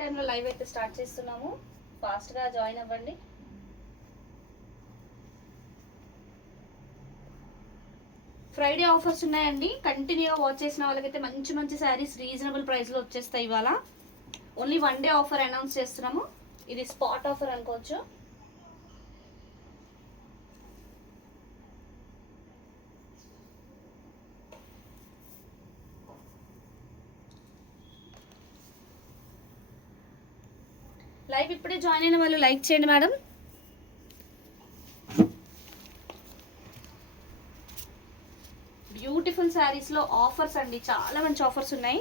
టైంలో లైవ్ అయితే స్టార్ట్ చేస్తున్నాము. ఫాస్ట్గా జాయిన్ అవ్వండి. ఫ్రైడే ఆఫర్స్ ఉన్నాయండి. కంటిన్యూగా వాచ్ చేసిన వాళ్ళకైతే మంచి మంచి శారీస్ రీజనబుల్ ప్రైస్లో వచ్చేస్తాయి. ఇవాళ ఓన్లీ 1 డే ఆఫర్ అనౌన్స్ చేస్తున్నాము. ఇది స్పాట్ ఆఫర్ అనుకోవచ్చు. లైవ్ ఇప్పుడే జాయిన్ అయిన వాళ్ళు లైక్ చేయండి మేడం. బ్యూటిఫుల్ శారీస్లో ఆఫర్స్ అండి, చాలా మంచి ఆఫర్స్ ఉన్నాయి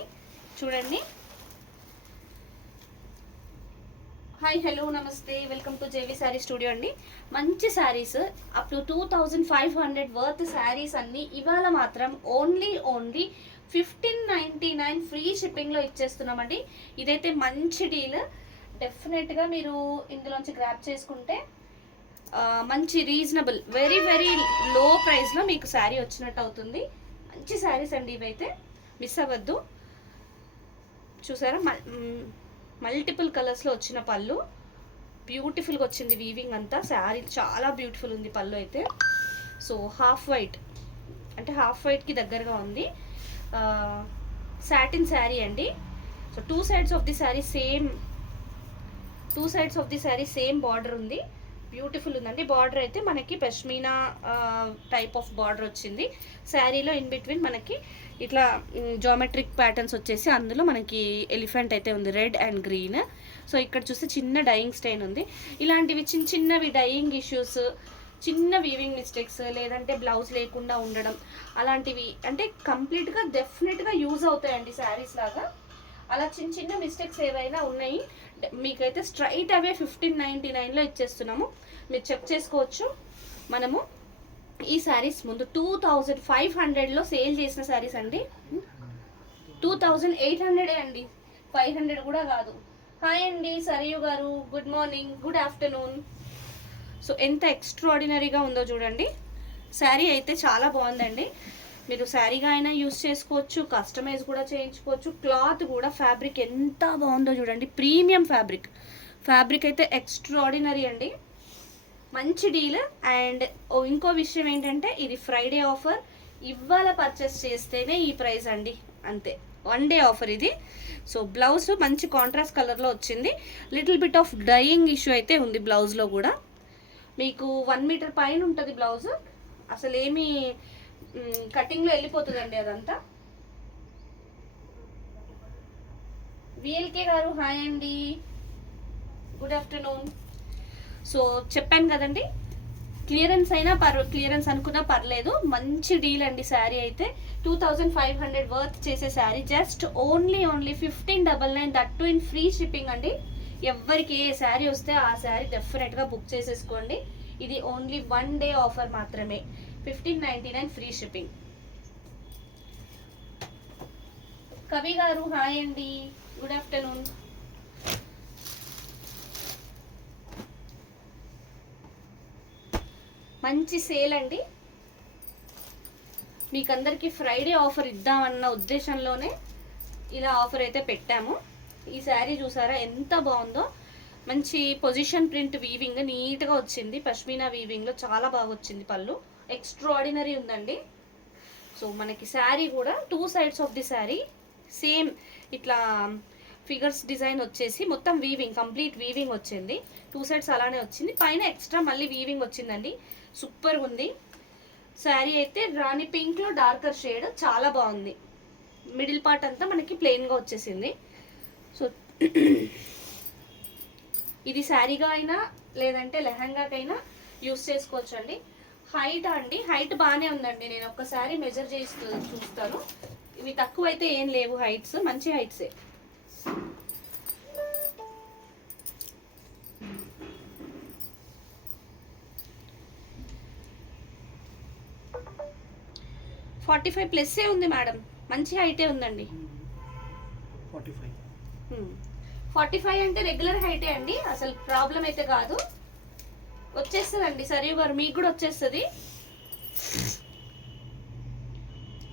చూడండి. హాయ్, హలో, నమస్తే, welcome to JV sari studio అండి. మంచి saris up to 2500 worth saris అన్ని ఇవాళ మాత్రం ఓన్లీ 1599 ఫ్రీ షిప్పింగ్లో ఇచ్చేస్తున్నామండి. ఇదైతే మంచి డీల్. డెఫినెట్గా మీరు ఇందులోంచి గ్రాప్ చేసుకుంటే మంచి రీజనబుల్ వెరీ వెరీ లో ప్రైస్లో మీకు శారీ వచ్చినట్టు అవుతుంది. మంచి శారీస్ అండి ఇవైతే, మిస్ అవ్వద్దు. చూసారా, మల్టిపుల్ కలర్స్లో వచ్చిన పళ్ళు, బ్యూటిఫుల్గా వచ్చింది వీవింగ్ అంతా. శారీ చాలా బ్యూటిఫుల్ ఉంది పళ్ళు అయితే. సో హాఫ్ వైట్ అంటే హాఫ్ వైట్కి దగ్గరగా ఉంది. సాటిన్ శారీ అండి. So two sides of the sari same border ఉంది. బ్యూటిఫుల్ ఉందండి. బార్డర్ అయితే మనకి పష్మీనా టైప్ ఆఫ్ బార్డర్ వచ్చింది. శారీలో ఇన్ బిట్వీన్ మనకి ఇట్లా జామెట్రిక్ ప్యాటర్న్స్ వచ్చేసి అందులో మనకి ఎలిఫెంట్ అయితే ఉంది, రెడ్ అండ్ గ్రీన్. సో ఇక్కడ చూస్తే చిన్న డైయింగ్ స్టైన్ ఉంది. ఇలాంటివి చిన్న చిన్నవి డైయింగ్ ఇష్యూస్, చిన్న వీవింగ్ మిస్టేక్స్, లేదంటే బ్లౌజ్ లేకుండా ఉండడం, అలాంటివి అంటే కంప్లీట్గా డెఫినెట్గా యూజ్ అవుతాయండి శారీస్ లాగా. అలా చిన్న చిన్న మిస్టేక్స్ ఏవైనా ఉన్నాయి మీకైతే స్ట్రైట్ అవే 1599లో ఇచ్చేస్తున్నాము. మీరు చెక్ చేసుకోవచ్చు. మనము ఈ శారీస్ ముందు 2500లో సేల్ చేసిన శారీస్ అండి. 2800 అండి, 500 కూడా కాదు. హాయ్ అండి సరియు గారు, good morning, good afternoon. So ఎంత ఎక్స్ట్రాడినరీగా ఉందో చూడండి. శారీ అయితే చాలా బాగుందండి. మీరు శారీగా అయినా యూస్ చేసుకోవచ్చు, కస్టమైజ్ కూడా చేయించుకోవచ్చు. క్లాత్ కూడా, ఫ్యాబ్రిక్ ఎంత బాగుందో చూడండి. ప్రీమియం ఫ్యాబ్రిక్ అయితే ఎక్స్ట్రాడినరీ అండి. మంచి డీల్. అండ్ ఇంకో విషయం ఏంటంటే ఇది ఫ్రైడే ఆఫర్. ఇవాళ పర్చేస్ చేస్తేనే ఈ ప్రైస్ అండి, అంతే. 1 డే ఆఫర్ ఇది. సో బ్లౌజ్ మంచి కాంట్రాస్ట్ కలర్లో వచ్చింది. Little bit of dyeing issue అయితే ఉంది బ్లౌజ్లో కూడా. మీకు 1 మీటర్ పైన ఉంటుంది బ్లౌజ్. అసలు ఏమీ కటింగ్లో వెళ్ళిపోతుందండి అదంతా. విఎల్కే గారు హాయ్ అండి, గుడ్ ఆఫ్టర్నూన్. సో చెప్పాను కదండి, క్లియరెన్స్ అయినా క్లియరెన్స్ అనుకున్నా పర్లేదు. మంచి డీల్ అండి. శారీ అయితే 2500 వర్త్ చేసే sari just only 1599, that to in free shipping అండి. ఎవరికి ఏ శారీ వస్తే ఆ శారీ డెఫినెట్గా బుక్ చేసేసుకోండి. ఇది ఓన్లీ 1 డే ఆఫర్ మాత్రమే. 1599 ఫ్రీ షిప్పింగ్. కవి గారు హాయ్ అండి, గుడ్ ఆఫ్టర్నూన్. మంచి సేల్ అండి. మీకందరికీ ఫ్రైడే ఆఫర్ ఇద్దామన్న ఉద్దేశంలోనే ఇలా ఆఫర్ అయితే పెట్టాము. ఈ శారీ చూసారా ఎంత బాగుందో. మంచి పొజిషన్ ప్రింట్ వీవింగ్ నీట్గా వచ్చింది. పష్మీనా వీవింగ్లో చాలా బాగా వచ్చింది. పళ్ళు ఎక్స్ట్రాడినరీ ఉందండి. సో మనకి శారీ కూడా 2 sides of the sari same ఇట్లా ఫిగర్స్ డిజైన్ వచ్చేసి మొత్తం వీవింగ్, కంప్లీట్ వీవింగ్ వచ్చింది. 2 సైడ్స్ అలానే వచ్చింది. పైన ఎక్స్ట్రా మళ్ళీ వీవింగ్ వచ్చిందండి. సూపర్ ఉంది శారీ అయితే. రాణి పింక్లో డార్కర్ షేడ్ చాలా బాగుంది. మిడిల్ పార్ట్ అంతా మనకి ప్లెయిన్గా వచ్చేసింది. సో ఇది శారీగా అయినా లేదంటే లెహంగాకైనా యూస్ చేసుకోవచ్చు అండి. హైట్ అండి, హైట్ బాగానే ఉందండి. నేను ఒక్కసారి మెజర్ చేసి చూస్తాను. ఇవి తక్కువ అయితే ఏం లేవు హైట్స్, మంచి హైట్సే. ఫార్టీ 45+ ఉంది మేడం, మంచి హైటే ఉందండి. 45 అంటే రెగ్యులర్ హైటే అండి, అసలు ప్రాబ్లం అయితే కాదు. వచ్చేస్తుందండి సరియు గారు, మీకు కూడా వచ్చేస్తుంది.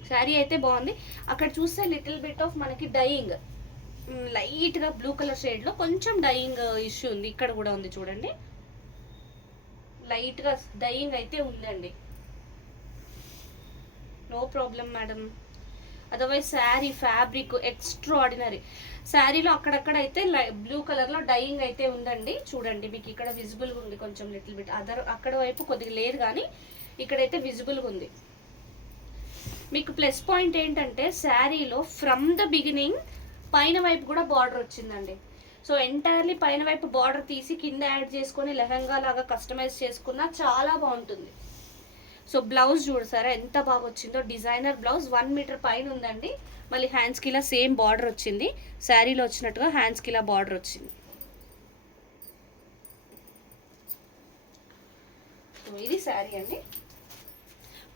శారీ అయితే బాగుంది. అక్కడ చూస్తే లిటిల్ బిట్ ఆఫ్ మనకి డైయింగ్ లైట్గా బ్లూ కలర్ షేడ్లో కొంచెం డైయింగ్ ఇష్యూ ఉంది. ఇక్కడ కూడా ఉంది చూడండి, లైట్గా డైయింగ్ అయితే ఉందండి. No problem madam. Otherwise sari fabric extraordinary. శారీలో అక్కడక్కడ అయితే బ్లూ కలర్లో డైయింగ్ అయితే ఉందండి. చూడండి, మీకు ఇక్కడ విజిబుల్గా ఉంది కొంచెం లిటిల్ బిట్. అక్కడ వైపు కొద్దిగా లేదు, కానీ ఇక్కడైతే విజిబుల్గా ఉంది. మీకు ప్లస్ పాయింట్ ఏంటంటే శారీలో ఫ్రమ్ ద బిగినింగ్ పైన వైపు కూడా బార్డర్ వచ్చిందండి. సో ఎంటైర్లీ పైన వైపు బార్డర్ తీసి కింద యాడ్ చేసుకొని లెహంగా లాగా కస్టమైజ్ చేసుకున్నా చాలా బాగుంటుంది. సో బ్లౌజ్ చూడసారా ఎంత బాగా వచ్చిందో, డిజైనర్ బ్లౌజ్ 1 మీటర్ పైన ఉందండి. మళ్ళీ హ్యాండ్స్కి ఇలా సేమ్ బార్డర్ వచ్చింది, శారీలో వచ్చినట్టుగా హ్యాండ్స్కి ఇలా బార్డర్ వచ్చింది. సో ఇది శారీ అండి.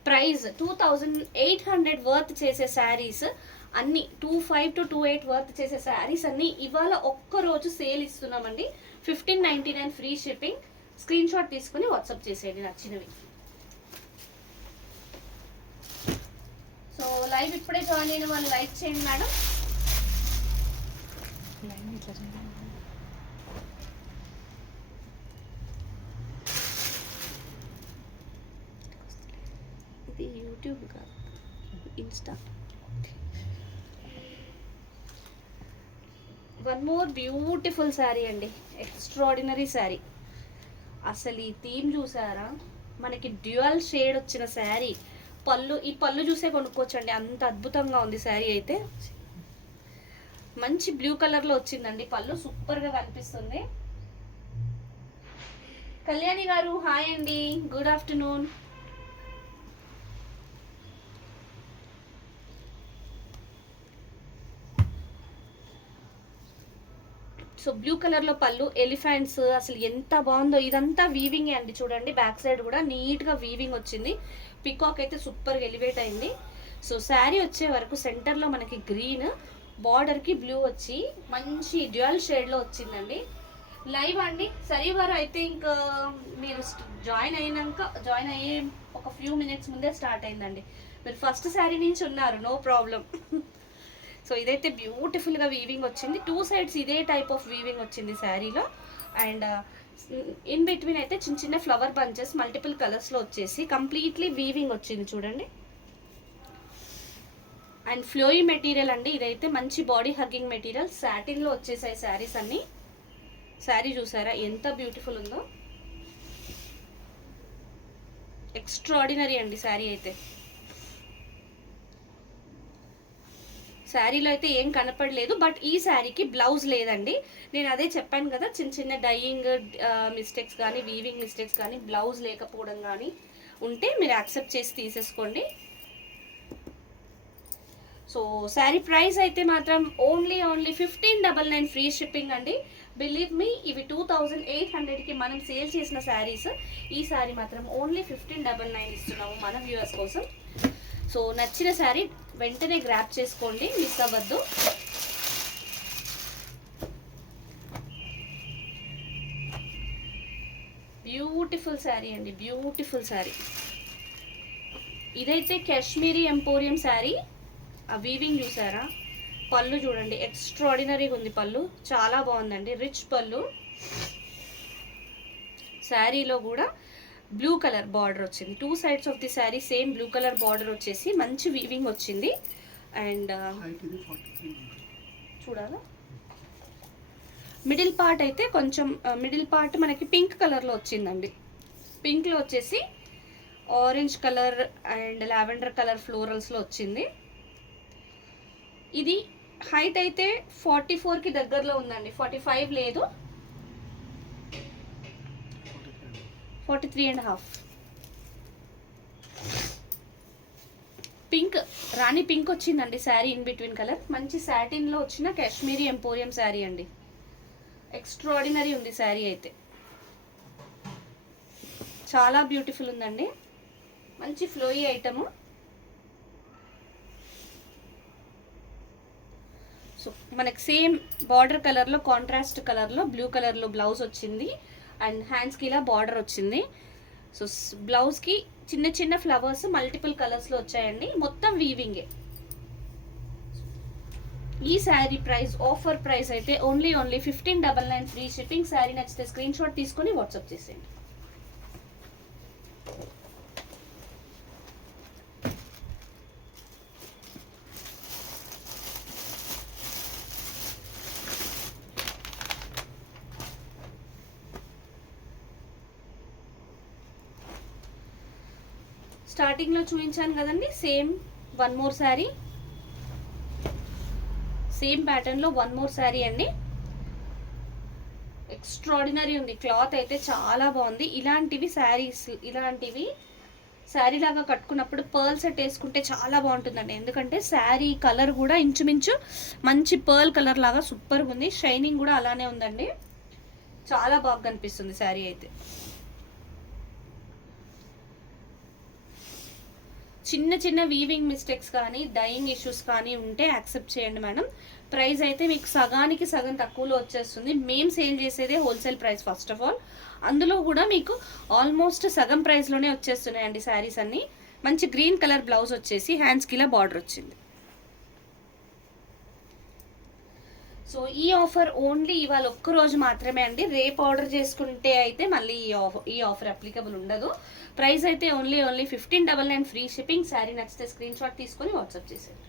ప్రైస్ 2800 వర్త్ చేసే శారీస్ అన్ని, 25 to 28 వర్త్ చేసే శారీస్ అన్ని ఇవాళ ఒక్కరోజు సేల్ ఇస్తున్నామండి. 1599 ఫ్రీ షిప్పింగ్. స్క్రీన్ షాట్ తీసుకుని వాట్సాప్ చేసేయండి నచ్చినవి. సో లైవ్ ఇప్పుడే జాయిన్ అయిన వాళ్ళు లైక్ చేయండి మేడం. ఇది యూట్యూబ్ కాదు, Insta. One more beautiful sari అండి, ఎక్స్ట్రాడినరీ శారీ. అసలు ఈ థీమ్ చూసారా, మనకి డ్యూయల్ షేడ్ వచ్చిన శారీ. ఈ పళ్ళు చూసే కొనుక్కోవచ్చండి, అంత అద్భుతంగా ఉంది శారీ అయితే. మంచి బ్లూ కలర్లో వచ్చిందండి పళ్ళు, సూపర్గా కనిపిస్తుంది. కళ్యాణి గారు హాయ్ అండి, గుడ్ ఆఫ్టర్నూన్. సో బ్లూ కలర్లో పళ్ళు, ఎలిఫెంట్స్, అసలు ఎంత బాగుందో. ఇదంతా వీవింగ్ అండి, చూడండి బ్యాక్ సైడ్ కూడా నీట్గా వీవింగ్ వచ్చింది. పికాక్ అయితే సూపర్గా ఎలివేట్ అయింది. సో శారీ వచ్చే వరకు సెంటర్లో మనకి గ్రీన్, బార్డర్కి బ్లూ వచ్చి మంచి డ్యూయల్ షేడ్లో వచ్చిందండి. లైవ్ అండి సరీ వారు అయితే ఇంకా మీరు జాయిన్ అయ్యే ఒక ఫ్యూ మినిట్స్ ముందే స్టార్ట్ అయిందండి. మీరు ఫస్ట్ శారీ నుంచి ఉన్నారు, నో ప్రాబ్లం. సో ఇదైతే బ్యూటిఫుల్గా వీవింగ్ వచ్చింది, 2 సైడ్స్ ఇదే టైప్ ఆఫ్ వీవింగ్ వచ్చింది శారీలో. అండ్ ఇన్ బిట్వీన్ అయితే చిన్న చిన్న ఫ్లవర్ బంచెస్ మల్టిపుల్ కలర్స్లో వచ్చేసి కంప్లీట్లీ వీవింగ్ వచ్చింది చూడండి. అండ్ ఫ్లోయి మెటీరియల్ అండి, ఇదైతే మంచి బాడీ హగ్గింగ్ మెటీరియల్. సాటిన్లో వచ్చేసాయి శారీస్ అన్నీ. శారీ చూసారా ఎంత బ్యూటిఫుల్ ఉందో, ఎక్స్ట్రాడినరీ అండి శారీ అయితే. శారీలో అయితే ఏం కనపడలేదు, బట్ ఈ శారీకి బ్లౌజ్ లేదండి. నేను అదే చెప్పాను కదా, చిన్న చిన్న డైయింగ్ మిస్టేక్స్ కానీ వీవింగ్ మిస్టేక్స్ కానీ బ్లౌజ్ లేకపోవడం కానీ ఉంటే మీరు యాక్సెప్ట్ చేసి తీసేసుకోండి. సో శారీ ప్రైస్ అయితే మాత్రం ఓన్లీ 1599 ఫ్రీ షిప్పింగ్ అండి. బిలీవ్ మీ, ఇవి 2800కి మనం సేల్ చేసిన శారీస్. ఈ శారీ మాత్రం ఓన్లీ 1599 ఇస్తున్నాము మన వ్యూవర్స్ కోసం. సో నచ్చిన శారీ వెంటనే గ్రాప్ చేసుకోండి, మిస్ అవ్వద్దు. బ్యూటిఫుల్ శారీ అండి, బ్యూటిఫుల్ శారీ. ఇదైతే కాశ్మీరీ ఎంపోరియం శారీ. ఆ వీవింగ్ చూసారా, పళ్ళు చూడండి ఎక్స్ట్రాడినరీగా ఉంది. పళ్ళు చాలా బాగుందండి, రిచ్ పళ్ళు. శారీలో కూడా బ్లూ కలర్ బార్డర్ వచ్చింది, 2 sides of the sari same blue colour border వచ్చేసి మంచి వీవింగ్ వచ్చింది. అండ్ చూడాలా, మిడిల్ పార్ట్ అయితే కొంచెం మిడిల్ పార్ట్ మనకి పింక్ కలర్లో వచ్చిందండి. పింక్లో వచ్చేసి orange colour and lavender colour ఫ్లోరల్స్లో వచ్చింది. ఇది హైట్ అయితే 44కి దగ్గరలో ఉందండి, 45 లేదు, 43.5. పింక్, రాణి పింక్ వచ్చిందండి శారీ ఇన్ బిట్వీన్ కలర్. మంచి సాటిన్లో వచ్చిన కాశ్మీరీ ఎంపోరియం శారీ అండి, ఎక్స్ట్రాడినరీ ఉంది శారీ అయితే. చాలా బ్యూటిఫుల్ ఉందండి, మంచి ఫ్లోయీ ఐటము. సో మనకి సేమ్ బార్డర్ కలర్లో కాంట్రాస్ట్ కలర్లో బ్లూ కలర్లో బ్లౌజ్ వచ్చింది. అండ్ హ్యాండ్స్కి ఇలా బార్డర్ వచ్చింది. సో బ్లౌజ్కి చిన్న చిన్న ఫ్లవర్స్ మల్టిపుల్ కలర్స్లో వచ్చాయండి, మొత్తం వీవింగే. ఈ శారీ ప్రైస్ ఆఫర్ ప్రైస్ అయితే ఓన్లీ 1599 ఫ్రీ షిప్పింగ్. శారీ నచ్చితే స్క్రీన్ షాట్ తీసుకొని వాట్సాప్ చేసేయండి. స్టార్టింగ్లో చూపించాను కదండి, same one more sari, same ప్యాటర్న్లో వన్ మోర్ శారీ అండి. ఎక్స్ట్రాడినరీ ఉంది, క్లాత్ అయితే చాలా బాగుంది. ఇలాంటివి శారీ లాగా కట్టుకున్నప్పుడు పర్ల్ సెట్ వేసుకుంటే చాలా బాగుంటుందండి. ఎందుకంటే శారీ కలర్ కూడా ఇంచుమించు మంచి పర్ల్ కలర్ లాగా సూపర్గా ఉంది. షైనింగ్ కూడా అలానే ఉందండి, చాలా బాగా కనిపిస్తుంది శారీ అయితే. చిన్న చిన్న వీవింగ్ మిస్టేక్స్ కానీ డైయింగ్ ఇష్యూస్ కానీ ఉంటే యాక్సెప్ట్ చేయండి మేడం. ప్రైస్ అయితే మీకు సగానికి సగం తక్కువలో వచ్చేస్తుంది. మేము సేల్ చేసేదే wholesale price first of all. అందులో కూడా మీకు ఆల్మోస్ట్ సగం ప్రైస్లోనే వచ్చేస్తున్నాయండి శారీస్ అన్నీ. మంచి గ్రీన్ కలర్ బ్లౌజ్ వచ్చేసి హ్యాండ్స్కి ఇలా బార్డర్ వచ్చింది. సో ఈ ఆఫర్ ఓన్లీ ఇవాళ ఒక్కరోజు మాత్రమే అండి. రేపు ఆర్డర్ చేసుకుంటే అయితే మళ్ళీ ఈ ఆఫర్ అప్లికబుల్ ఉండదు. ప్రైస్ అయితే ఓన్లీ 1599 ఫ్రీ షిప్పింగ్. శారీ నచ్చితే స్క్రీన్ షాట్ తీసుకొని వాట్సాప్ చేసేయండి.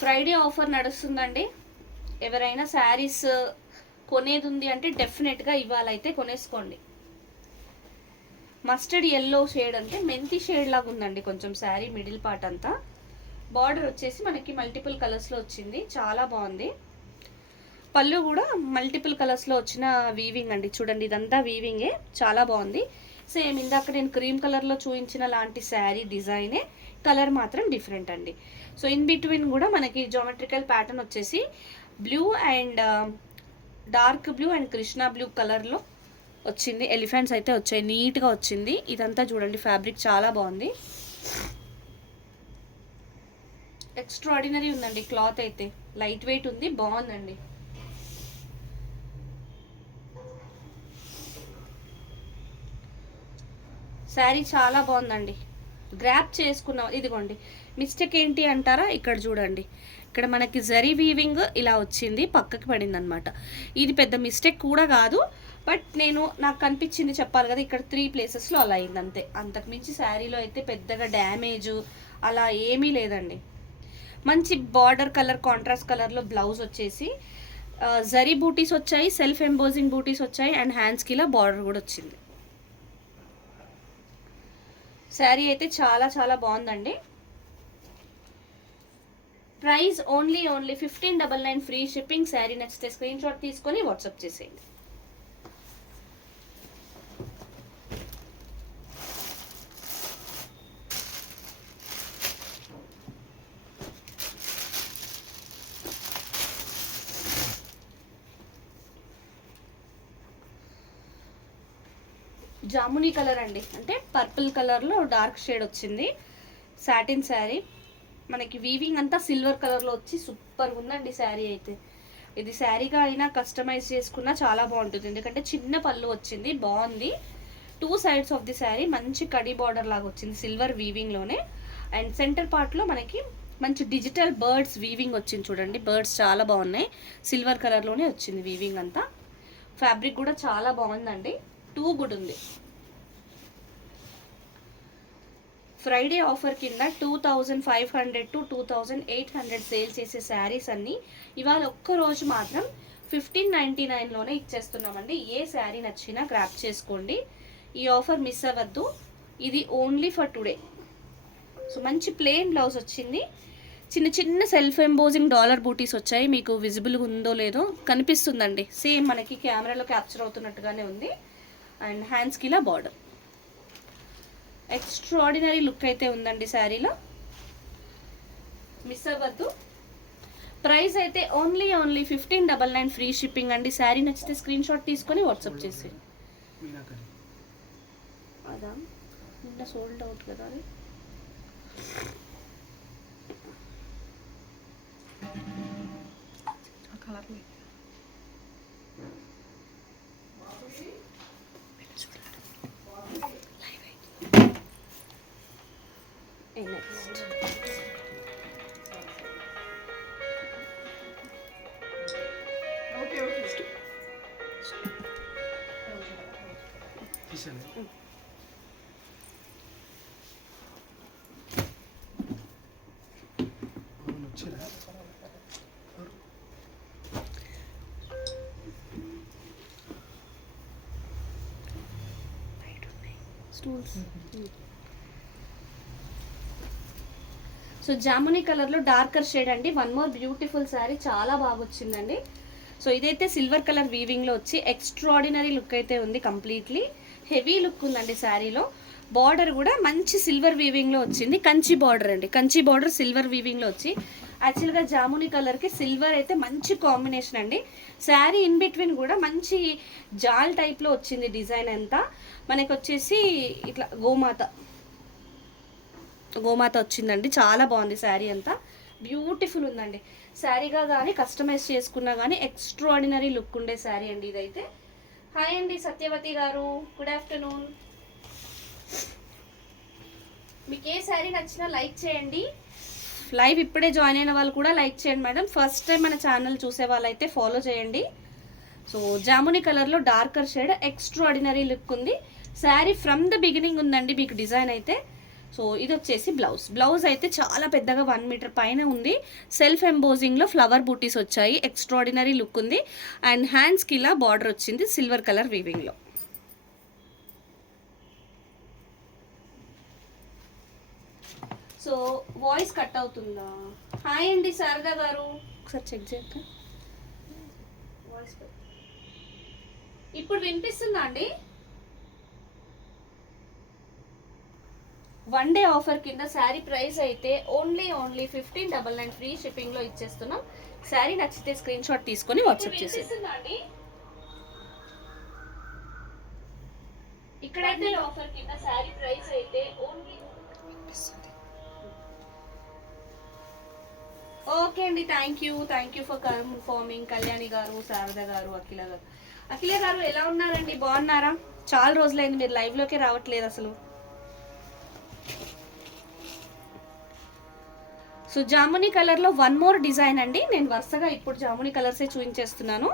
ఫ్రైడే ఆఫర్ నడుస్తుందండి. ఎవరైనా శారీస్ కొనేది ఉంది అంటే డెఫినెట్గా ఇవాళ అయితే కొనేసుకోండి. మస్టర్డ్ ఎల్లో షేడ్ అంటే మెంతి షేడ్ లాగా ఉందండి కొంచెం శారీ మిడిల్ పార్ట్ అంతా. బార్డర్ వచ్చేసి మనకి మల్టిపుల్ కలర్స్లో వచ్చింది, చాలా బాగుంది. పళ్ళు కూడా మల్టిపుల్ కలర్స్లో వచ్చిన వీవింగ్ అండి, చూడండి ఇదంతా వీవింగే, చాలా బాగుంది. సేమ్ ఇందాక నేను క్రీమ్ కలర్లో చూపించిన లాంటి శారీ డిజైనే, కలర్ మాత్రం డిఫరెంట్ అండి. సో ఇన్ బిట్వీన్ కూడా మనకి జామెట్రికల్ ప్యాటర్న్ వచ్చేసి blue and dark blue and Krishna blue కలర్లో వచ్చింది. ఎలిఫెంట్స్ అయితే వచ్చాయి, నీట్గా వచ్చింది. ఇదంతా చూడండి ఫ్యాబ్రిక్ చాలా బాగుంది, ఎక్స్ట్రాడినరీ ఉందండి. క్లాత్ అయితే లైట్ వెయిట్ ఉంది, బాగుందండి. శారీ చాలా బాగుందండి, గ్రాప్ చేసుకున్నాం. ఇదిగోండి మిస్టేక్ ఏంటి అంటారా, ఇక్కడ చూడండి, ఇక్కడ మనకి జరీ వీవింగ్ ఇలా వచ్చింది, పక్కకి పడింది అనమాట. ఇది పెద్ద మిస్టేక్ కూడా కాదు, బట్ నాకు కనిపించింది చెప్పాలి కదా, ఇక్కడ 3 ప్లేసెస్లో అలా అయింది అంతే. అంతకుమించి శారీలో అయితే పెద్దగా డ్యామేజ్ అలా ఏమీ లేదండి. మంచి బార్డర్ కలర్ కాంట్రాస్ట్ కలర్లో బ్లౌజ్ వచ్చేసి జరీ బూటీస్ వచ్చాయి, సెల్ఫ్ ఎంబోజింగ్ బూటీస్ వచ్చాయి అండ్ హ్యాండ్స్కి ఇలా బార్డర్ కూడా వచ్చింది. శారీ అయితే చాలా చాలా బాగుందండి. Price only 1599 free shipping. Sari నచ్చితే స్క్రీన్ షాట్ తీసుకొని వాట్సాప్ చేసేయండి. జామునీ కలర్ అండి, అంటే పర్పుల్ కలర్లో డార్క్ షేడ్ వచ్చింది. సాటిన్ శారీ, మనకి వీవింగ్ అంతా సిల్వర్ కలర్లో వచ్చి సూపర్గా ఉందండి శారీ అయితే. ఇది శారీగా అయినా కస్టమైజ్ చేసుకున్నా చాలా బాగుంటుంది, ఎందుకంటే చిన్న పళ్ళు వచ్చింది, బాగుంది. 2 సైడ్స్ ఆఫ్ ది శారీ మంచి కడి బార్డర్ లాగా వచ్చింది సిల్వర్ వీవింగ్లోనే. అండ్ సెంటర్ పార్ట్లో మనకి మంచి డిజిటల్ బర్డ్స్ వీవింగ్ వచ్చింది, చూడండి బర్డ్స్ చాలా బాగున్నాయి. సిల్వర్ కలర్లోనే వచ్చింది వీవింగ్ అంతా. ఫ్యాబ్రిక్ కూడా చాలా బాగుందండి, టూ గుడ్ ఉంది. ఫ్రైడే ఆఫర్ కింద 2500 to 2800 సేల్ చేసే శారీస్ అన్నీ ఇవాళ ఒక్కరోజు మాత్రం 1599లోనే ఇచ్చేస్తున్నామండి. ఏ శారీ నచ్చినా గ్రాప్ చేసుకోండి, ఈ ఆఫర్ మిస్ అవ్వద్దు. ఇది ఓన్లీ ఫర్ టుడే. సో మంచి ప్లెయిన్ బ్లౌజ్ వచ్చింది, చిన్న చిన్న సెల్ఫ్ ఎంబోజింగ్ డాలర్ బూటీస్ వచ్చాయి. మీకు విజిబుల్గా ఉందో లేదో కనిపిస్తుందండి, సేమ్ మనకి కెమెరాలో క్యాప్చర్ అవుతున్నట్టుగానే ఉంది. అండ్ హ్యాండ్స్కి ఇలా బార్డర్, ఎక్స్ట్రాడినరీ లుక్ అయితే ఉందండి శారీలో, మిస్ అవ్వద్దు. ప్రైస్ అయితే ఓన్లీ 1599 ఫ్రీ షిప్పింగ్ అండి. శారీ నచ్చితే స్క్రీన్ షాట్ తీసుకొని వాట్సాప్ చేసి. అదా నిన్న సోల్డ్ అవుట్ కదా అది. Colour next stools. So jamuni కలర్లో డార్కర్ షేడ్ అండి. వన్ మోర్ బ్యూటిఫుల్ శారీ, చాలా బాగా వచ్చిందండి. సో ఇదైతే సిల్వర్ కలర్ వీవింగ్లో వచ్చి ఎక్స్ట్రాడినరీ లుక్ అయితే ఉంది. కంప్లీట్లీ హెవీ లుక్ ఉందండి శారీలో. బార్డర్ కూడా మంచి సిల్వర్ వీవింగ్లో వచ్చింది. కంచి బార్డర్ అండి, కంచి బార్డర్ సిల్వర్ వీవింగ్లో వచ్చి యాక్చువల్గా జామునీ కలర్కి సిల్వర్ అయితే మంచి కాంబినేషన్ అండి. శారీ ఇన్ బిట్వీన్ కూడా మంచి జాల్ టైప్లో వచ్చింది. డిజైన్ అంతా మనకి వచ్చేసి ఇట్లా గోమాత వచ్చిందండి. చాలా బాగుంది శారీ అంతా, బ్యూటిఫుల్ ఉందండి. శారీగా కానీ కస్టమైజ్ చేసుకున్నా కానీ ఎక్స్ట్రాడినరీ లుక్ ఉండే శారీ అండి ఇదైతే. హాయ్ అండి సత్యవతి గారు, గుడ్ ఆఫ్టర్నూన్. మీకు ఏ శారీ నచ్చినా లైక్ చేయండి. లైవ్ ఇప్పుడే జాయిన్ అయిన వాళ్ళు కూడా లైక్ చేయండి మేడం. ఫస్ట్ టైం మన ఛానల్ చూసే వాళ్ళైతే ఫాలో చేయండి. సో జామునీ కలర్లో డార్కర్ షేడ్ ఎక్స్ట్రాడినరీ లుక్ ఉంది. శారీ ఫ్రమ్ ద బిగినింగ్ ఉందండి మీకు డిజైన్ అయితే. సో ఇది వచ్చేసి బ్లౌజ్ అయితే చాలా పెద్దగా 1 మీటర్ పైన ఉంది. సెల్ఫ్ ఎంబోజింగ్లో ఫ్లవర్ బూటీస్ వచ్చాయి, ఎక్స్ట్రాడినరీ లుక్ ఉంది. అండ్ హ్యాండ్స్కి ఇలా బార్డర్ వచ్చింది సిల్వర్ కలర్ వీవింగ్లో. సో వాయిస్ కట్ అవుతుందా? హాయ్ అండి శారదా గారు, ఒకసారి చెక్ చేయక. వాయిస్ ఇప్పుడు వినిపిస్తుందా అండి? 1 డే ఆఫర్ కింద శారీ ప్రైస్ అయితే ఓన్లీ 1599 ఫ్రీ షిప్పింగ్లో ఇచ్చేస్తున్నాం. శారీ నచ్చితే స్క్రీన్ షాట్ తీసుకొని వాట్సాప్ చేసేయండి. ఇక్కడైతే ఆఫర్ కింద శారీ ప్రైస్ అయితే ఓన్లీ. ఓకే అండి, thank you for confirming. Kalyani గారు, శారద గారు, అఖిల గారు ఎలా ఉన్నారండి? బాగున్నారా? చాలా రోజులైంది, మీరు లైవ్లోకి రావట్లేదు అసలు. సో జామునీ కలర్లో 1 మోర్ డిజైన్ అండి. నేను వరుసగా ఇప్పుడు జామునీ కలర్సే చూపించేస్తున్నాను.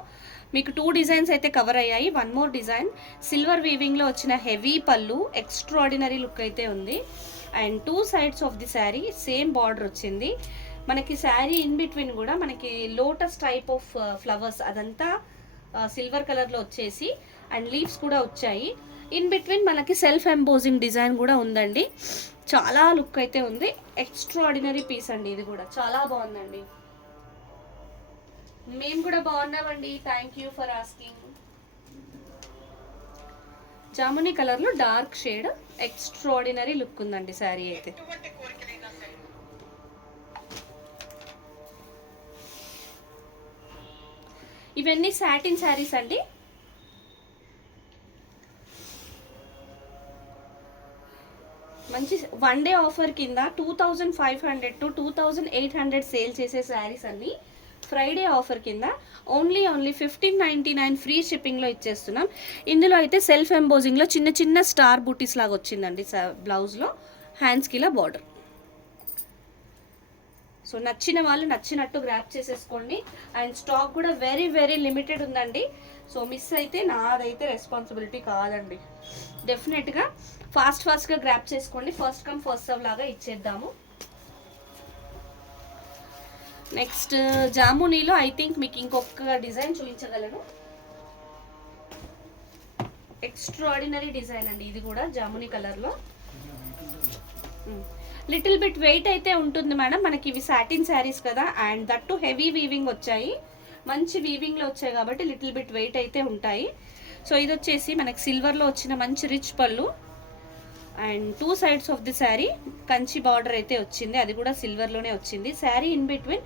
మీకు 2 డిజైన్స్ అయితే కవర్ అయ్యాయి. 1 మోర్ డిజైన్ సిల్వర్ వీవింగ్లో వచ్చిన హెవీ పళ్ళు, ఎక్స్ట్రాడినరీ లుక్ అయితే ఉంది. And 2 sides of the sari same border వచ్చింది. మనకి శారీ ఇన్ బిట్వీన్ కూడా మనకి లోటస్ టైప్ ఆఫ్ ఫ్లవర్స్ అదంతా సిల్వర్ కలర్లో వచ్చేసి అండ్ లీవ్స్ కూడా వచ్చాయి. ఇన్ బిట్వీన్ మనకి సెల్ఫ్ ఎంబోజింగ్ డిజైన్ కూడా ఉందండి. చాలా లుక్ అయితే ఉంది. ఎక్స్ట్రాడినరీ పీస్ అండి, ఇది కూడా చాలా బాగుందండి. మేము కూడా బాగున్నామండి, thank you for asking. Jamuni కలర్లో డార్క్ షేడ్ ఎక్స్ట్రాడినరీ లుక్ ఉందండి శారీ అయితే. ఇవన్నీ సాటిన్ శారీస్ అండి. మంచి 1 డే ఆఫర్ కింద 2500 to 2800 సేల్ చేసే శారీస్ అన్ని ఫ్రైడే ఆఫర్ కింద ఓన్లీ 1599 ఫ్రీ షిప్పింగ్లో ఇచ్చేస్తున్నాం. ఇందులో అయితే సెల్ఫ్ ఎంబోజింగ్లో చిన్న చిన్న స్టార్ బూటీస్ లాగా వచ్చిందండి బ్లౌజ్లో. హ్యాండ్స్కి ఇలా బార్డర్. సో నచ్చిన వాళ్ళు నచ్చినట్టు గ్రాప్ చేసేసుకోండి. అండ్ స్టాక్ కూడా వెరీ వెరీ లిమిటెడ్ ఉందండి. సో మిస్ అయితే నాదైతే రెస్పాన్సిబిలిటీ కాదండి. డెఫినెట్గా ఫాస్ట్గా గ్రాప్ చేసుకోండి. ఫస్ట్ కమ్ ఫస్ట్ సర్వ్ లాగా ఇచ్చేద్దాము. నెక్స్ట్ జామునీలో ఐ థింక్ మీకు ఇంకొక డిజైన్ చూపించగలను. ఎక్స్ట్రాడినరీ డిజైన్ అండి ఇది కూడా జామునీ కలర్లో. లిటిల్ బిట్ వెయిట్ అయితే ఉంటుంది మేడం. మనకి ఇవి సాటిన్ శారీస్ కదా, అండ్ దట్టు హెవీ వీవింగ్ వచ్చాయి, మంచి వీవింగ్లో వచ్చాయి కాబట్టి లిటిల్ బిట్ వెయిట్ అయితే ఉంటాయి. సో ఇది వచ్చేసి మనకి సిల్వర్లో వచ్చిన మంచి రిచ్ పళ్ళు and 2 sides of the sari Kanchi border అయితే వచ్చింది, అది కూడా సిల్వర్లోనే వచ్చింది. శారీ ఇన్ బిట్వీన్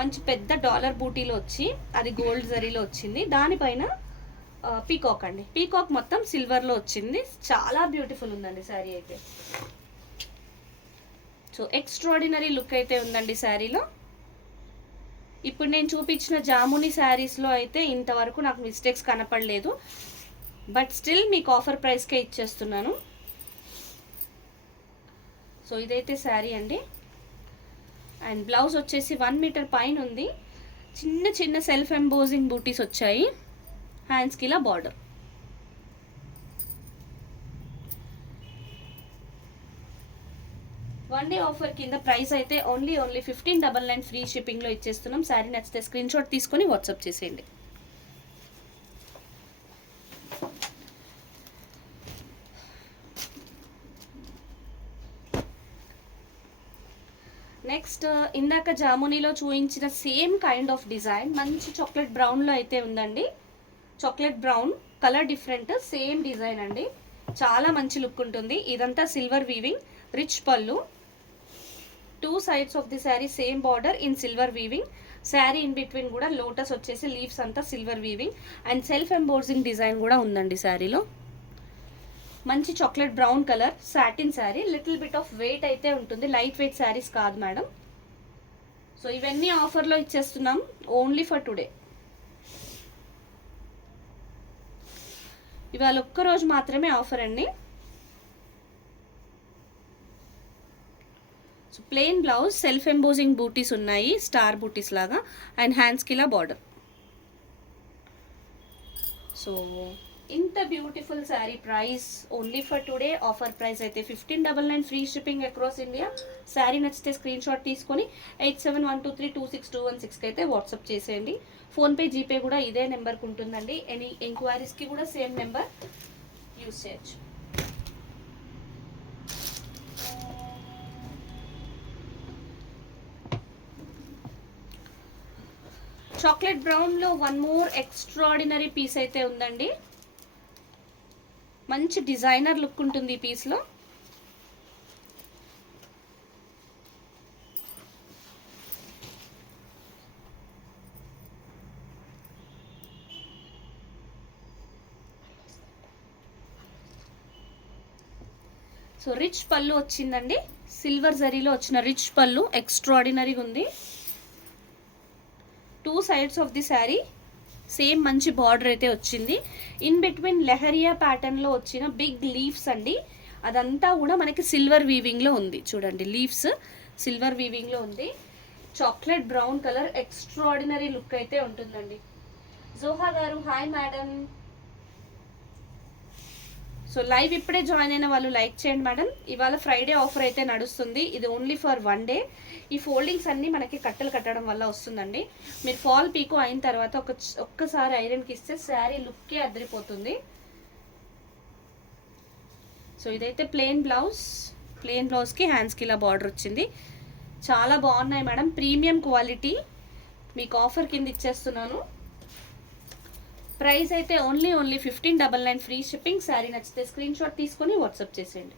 మంచి పెద్ద డాలర్ బూటీలో వచ్చి అది గోల్డ్ జరీలో వచ్చింది. దానిపైన పీకాక్ అండి, పీకాక్ మొత్తం సిల్వర్లో వచ్చింది. చాలా బ్యూటిఫుల్ ఉందండి శారీ అయితే. సో ఎక్స్ట్రాడినరీ లుక్ అయితే ఉందండి శారీలో. ఇప్పుడు నేను చూపించిన జాముని శారీస్లో అయితే ఇంతవరకు నాకు మిస్టేక్స్ కనపడలేదు. బట్ స్టిల్ మీకు ఆఫర్ ప్రైస్కే ఇచ్చేస్తున్నాను. సో ఇదైతే శారీ అండి. అండ్ బ్లౌజ్ వచ్చేసి 1 మీటర్ పైన ఉంది. చిన్న చిన్న సెల్ఫ్ ఎంబోజింగ్ బూటీస్ వచ్చాయి. హ్యాండ్స్కి ఇలా బార్డర్. వన్ డే ఆఫర్ కింద ప్రైస్ అయితే ఓన్లీ 1599 ఫ్రీ షిప్పింగ్లో ఇచ్చేస్తున్నాం. శారీ నచ్చితే స్క్రీన్ షాట్ తీసుకొని వాట్సాప్ చేసేయండి. నెక్స్ట్ ఇందాక జామునీలో చూపించిన సేమ్ కైండ్ ఆఫ్ డిజైన్ మంచి చాక్లెట్ బ్రౌన్లో అయితే ఉందండి. Chocolate brown colour different, same design అండి. చాలా మంచి లుక్ ఉంటుంది. ఇదంతా సిల్వర్ వీవింగ్, రిచ్ పళ్ళు. 2 sides of the sari same border in silver weaving. Sari in between కూడా లోటస్ వచ్చేసి లీవ్స్ అంతా silver weaving and self embossing design కూడా ఉందండి శారీలో. మంచి chocolate brown colour satin sari. Little bit of weight అయితే ఉంటుంది, లైట్ వెయిట్ శారీస్ కాదు మేడం. సో ఇవన్నీ ఆఫర్లో ఇచ్చేస్తున్నాం ఓన్లీ ఫర్ టుడే. ఇవాళ ఒక్కరోజు మాత్రమే ఆఫర్ అండి. So plain blouse, self embossing butis ఉన్నాయి, స్టార్ బూటీస్ లాగా. అండ్ హ్యాండ్స్కి ఇలా బార్డర్. సో ఇంత beautiful sari price only for today. Offer price అయితే 1599 free shipping across India. Sari నచ్చితే స్క్రీన్ షాట్ తీసుకొని 8712326216కి అయితే వాట్సాప్ చేసేయండి. ఫోన్పే, జీపే కూడా ఇదే నెంబర్కి ఉంటుందండి. ఎనీ ఎంక్వైరీస్కి కూడా సేమ్ నెంబర్ యూజ్ చేయొచ్చు. చాక్లెట్ బ్రౌన్లో 1 more ఎక్స్ట్రాడినరీ పీస్ అయితే ఉందండి. మంచి డిజైనర్ లుక్ ఉంటుంది ఈ పీస్లో. సో రిచ్ పళ్ళు వచ్చిందండి. సిల్వర్ జరీలో వచ్చిన రిచ్ పళ్ళు ఎక్స్ట్రాడినరీగా ఉంది. 2 sides of the sari same మంచి బార్డర్ అయితే వచ్చింది. ఇన్ బిట్వీన్ లెహరియా ప్యాటర్న్లో వచ్చిన బిగ్ లీవ్స్ అండి. అదంతా కూడా మనకి సిల్వర్ వీవింగ్లో ఉంది. చూడండి, లీవ్స్ సిల్వర్ వీవింగ్లో ఉంది. Chocolate brown colour extraordinary look అయితే ఉంటుందండి. జోహా గారు హాయ్ మేడం. సో లైవ్ ఇప్పుడే జాయిన్ అయిన వాళ్ళు లైక్ చేయండి మేడం. ఇవాళ ఫ్రైడే ఆఫర్ అయితే నడుస్తుంది. ఇది ఓన్లీ ఫర్ 1 day. ఈ ఫోల్డింగ్స్ అన్నీ మనకి కట్టలు కట్టడం వల్ల వస్తుందండి. మీరు ఫాల్ పీకో అయిన తర్వాత ఒక్కసారి ఐరన్కి ఇస్తే శారీ లుక్కే అదిరిపోతుంది. సో ఇదైతే ప్లెయిన్ బ్లౌజ్. ప్లెయిన్ బ్లౌజ్కి హ్యాండ్స్కి ఇలా బార్డర్ వచ్చింది. చాలా బాగున్నాయి మేడం, ప్రీమియం క్వాలిటీ. మీకు ఆఫర్ కింద ఇచ్చేస్తున్నాను. ప్రైస్ అయితే ఓన్లీ 1599 ఫ్రీ షిప్పింగ్. శారీ నచ్చితే స్క్రీన్ షాట్ తీసుకొని వాట్సాప్ చేసేయండి.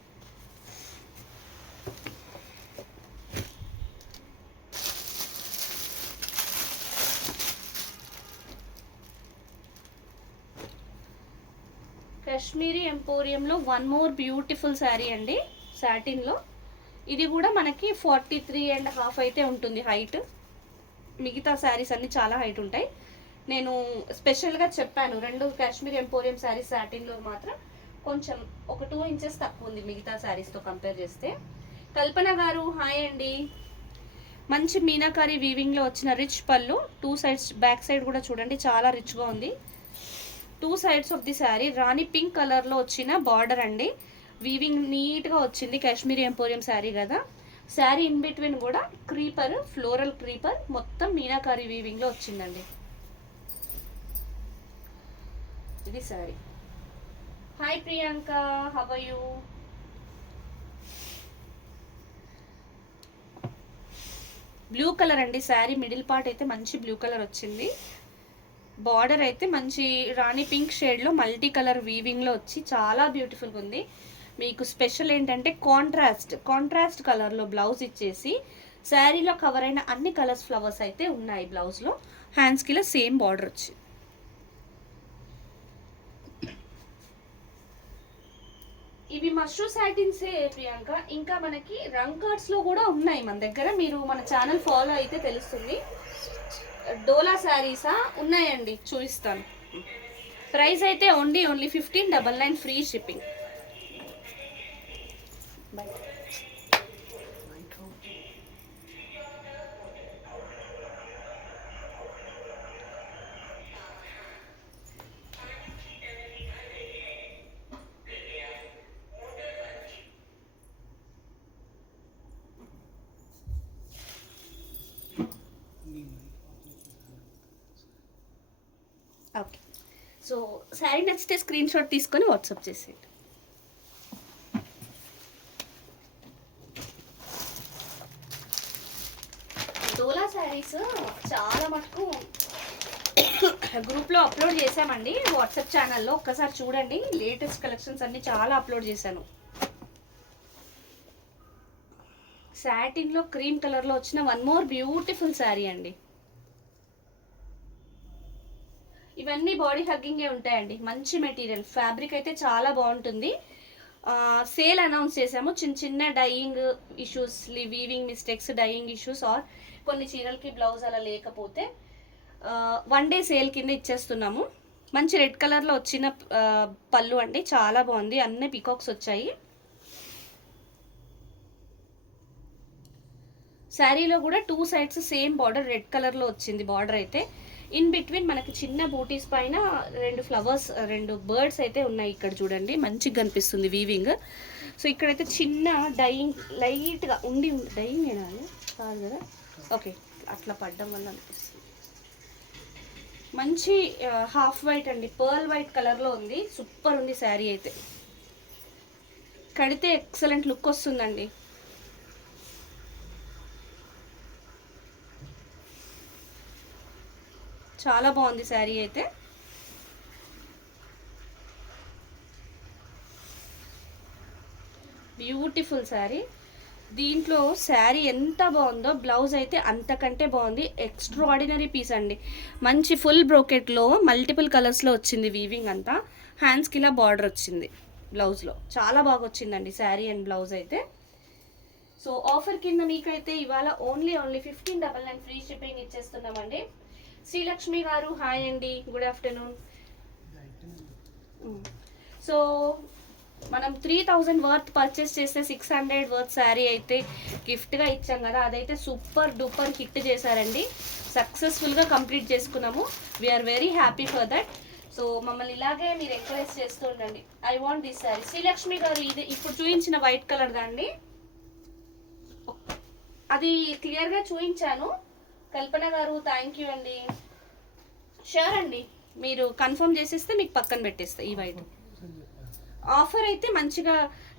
కాశ్మీరీ ఎంపోరియంలో 1 more బ్యూటిఫుల్ శారీ అండి, సాటిన్లో. ఇది కూడా మనకి 43.5 అయితే ఉంటుంది హైట్. మిగతా శారీస్ అన్నీ చాలా హైట్ ఉంటాయి. నేను స్పెషల్గా చెప్పాను 2 కాశ్మీర్ ఎంపోరియం శారీస్ సాటిన్లో మాత్రం కొంచెం ఒక 2 inches తక్కువ ఉంది మిగతా శారీస్తో కంపేర్ చేస్తే. కల్పన గారు హాయ్ అండి. మంచి మీనాకారి వీవింగ్లో వచ్చిన రిచ్ పళ్ళు. 2 sides, బ్యాక్ సైడ్ కూడా చూడండి చాలా రిచ్గా ఉంది. 2 sides of the sari Rani pink కలర్లో వచ్చిన బార్డర్ అండి. వీవింగ్ నీట్గా వచ్చింది. కాశ్మీరీ ఎంపోరియం శారీ కదా. శారీ ఇన్ బిట్వీన్ కూడా క్రీపర్, ఫ్లోరల్ క్రీపర్ మొత్తం మీనాకారి వీవింగ్లో వచ్చిందండి. ఇది sari. Hi Priyanka, how are you? Blue colour అండి శారీ. మిడిల్ పార్ట్ అయితే మంచి బ్లూ కలర్ వచ్చింది. బార్డర్ అయితే మంచి రాణి పింక్ షేడ్లో మల్టీ కలర్ వీవింగ్లో వచ్చి చాలా బ్యూటిఫుల్గా ఉంది. మీకు స్పెషల్ ఏంటంటే కాంట్రాస్ట్ కలర్లో బ్లౌజ్ ఇచ్చేసి శారీలో కవర్ అయిన అన్ని కలర్స్ ఫ్లవర్స్ అయితే ఉన్నాయి బ్లౌజ్లో. హ్యాండ్స్కి ఇలా సేమ్ బార్డర్ వచ్చి. ఇవి మష్రూ సాటిన్సే ప్రియాంక. ఇంకా మనకి రంగ్ కార్డ్స్లో కూడా ఉన్నాయి మన దగ్గర. మీరు మన ఛానల్ ఫాలో అయితే తెలుస్తుంది. డోలా శారీసా ఉన్నాయండి, చూపిస్తాను. ప్రైస్ అయితే only 1599 free shipping. Okay, so sari నచ్చితే స్క్రీన్ షాట్ తీసుకొని వాట్సాప్ చేసేయండి. డోలా శారీస్ చాలా మటుకు గ్రూప్లో అప్లోడ్ చేసామండి, వాట్సాప్ ఛానల్లో. ఒక్కసారి చూడండి, లేటెస్ట్ కలెక్షన్స్ అన్నీ చాలా అప్లోడ్ చేశాను. సాటిన్లో క్రీమ్ కలర్లో వచ్చిన వన్ మోర్ బ్యూటిఫుల్ శారీ అండి. ఇవన్నీ బాడీ హగ్గింగే ఉంటాయండి, మంచి మెటీరియల్, ఫ్యాబ్రిక్ అయితే చాలా బాగుంటుంది. సేల్ అనౌన్స్ చేసాము, చిన్న చిన్న dyeing issues, weaving mistakes, dyeing issues or కొన్ని చీరలకి బ్లౌజ్ అలా లేకపోతే 1 డే సేల్ కింద ఇచ్చేస్తున్నాము. మంచి రెడ్ కలర్లో వచ్చిన పళ్ళు అండి, చాలా బాగుంది, అన్ని పికాక్స్ వచ్చాయి. శారీలో కూడా 2 సైడ్స్ సేమ్ బార్డర్ రెడ్ కలర్లో వచ్చింది. బార్డర్ అయితే ఇన్ బిట్వీన్ మనకి చిన్న బూటీస్ పైన 2 ఫ్లవర్స్, 2 బర్డ్స్ అయితే ఉన్నాయి. ఇక్కడ చూడండి, మంచిగా కనిపిస్తుంది వీవింగ్. సో ఇక్కడైతే చిన్న డైయింగ్ లైట్గా ఉండి డైయింగ్ ఏనాలి కాదు కదా, ఓకే, అట్లా పడ్డం వల్ల అనిపిస్తుంది. మంచి హాఫ్ వైట్ అండి, పర్ల్ వైట్ కలర్లో ఉంది, సూపర్ ఉంది శారీ అయితే. కడితే ఎక్సలెంట్ లుక్ వస్తుందండి. చాలా బాగుంది శారీ అయితే. బ్యూటిఫుల్ శారీ. దీంట్లో శారీ ఎంత బాగుందో బ్లౌజ్ అయితే అంతకంటే బాగుంది. ఎక్స్ట్రాడినరీ పీస్ అండి, మంచి ఫుల్ బ్రోకెట్లో మల్టిపుల్ కలర్స్లో వచ్చింది వీవింగ్ అంతా. హ్యాండ్స్కి ఇలా బార్డర్ వచ్చింది బ్లౌజ్లో, చాలా బాగా వచ్చిందండి శారీ అండ్ బ్లౌజ్ అయితే. సో ఆఫర్ కింద మీకైతే ఇవాళ ఓన్లీ 1599 ఫ్రీ షిప్పింగ్ ఇచ్చేస్తున్నామండి. శ్రీలక్ష్మి గారు హాయ్ అండి, గుడ్ ఆఫ్టర్నూన్. సో మనం 3000 వర్త్ పర్చేస్ చేస్తే 600 వర్త్ శారీ అయితే గిఫ్ట్గా ఇచ్చాం కదా, అదైతే సూపర్ డూపర్ హిట్ చేశారండి. సక్సెస్ఫుల్గా కంప్లీట్ చేసుకున్నాము. We are very happy for that. So మమ్మల్ని ఇలాగే మీరు ఎంకరేజ్ చేస్తూ ఉండండి. I want this sari. Srilakshmi గారు ఇది ఇప్పుడు చూపించిన వైట్ కలర్ దాండి, అది క్లియర్గా చూపించాను. కల్పన గారు థ్యాంక్ యూ అండి. షూర్ అండి, మీరు కన్ఫర్మ్ చేసేస్తే మీకు పక్కన పెట్టేస్తా. ఈ వైట్ ఆఫర్ అయితే మంచిగా